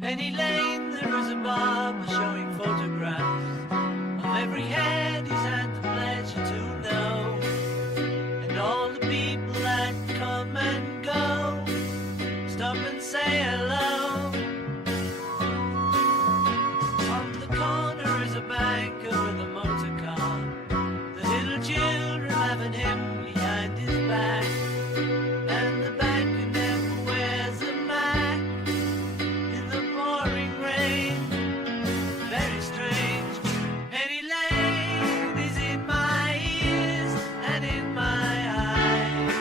Penny Lane, there is a barber showing photographs of every head he's had the pleasure to know, and all the people that come and go stop and say hello. On the corner is a banker with a motor car, the little children laughing him behind his back, and the banker never wears a mask in the pouring rain. Very strange. Penny Lane is in my ears and in my eyes.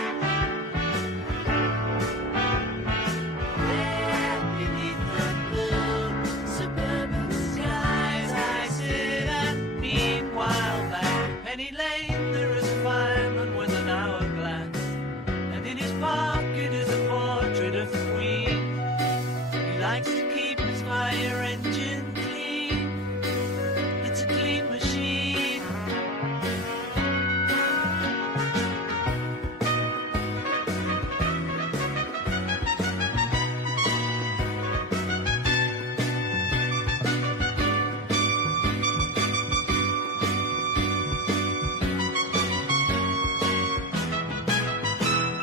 There beneath the blue suburban skies I sit and meanwhile back Penny Lane there is a fireman with an hourglass, and in his pocket is a portrait of the Queen. He likes to keep his fire engine clean. It's a clean machine.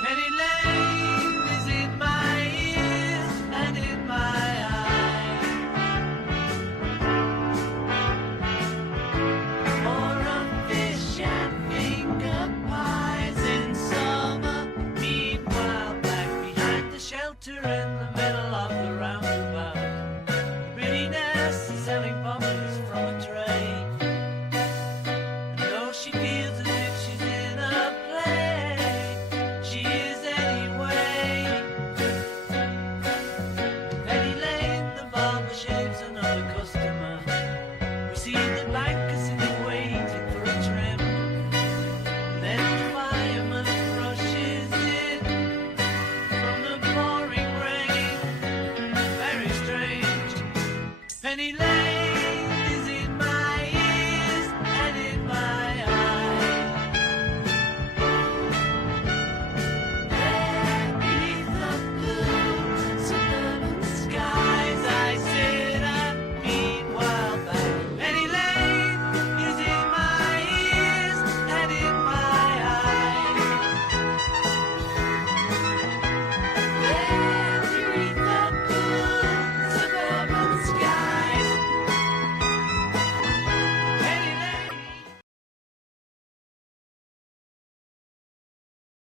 Penny Lane is in my ears and in my eyes. More of fish and finger pies in summer. Meanwhile, back behind the shelter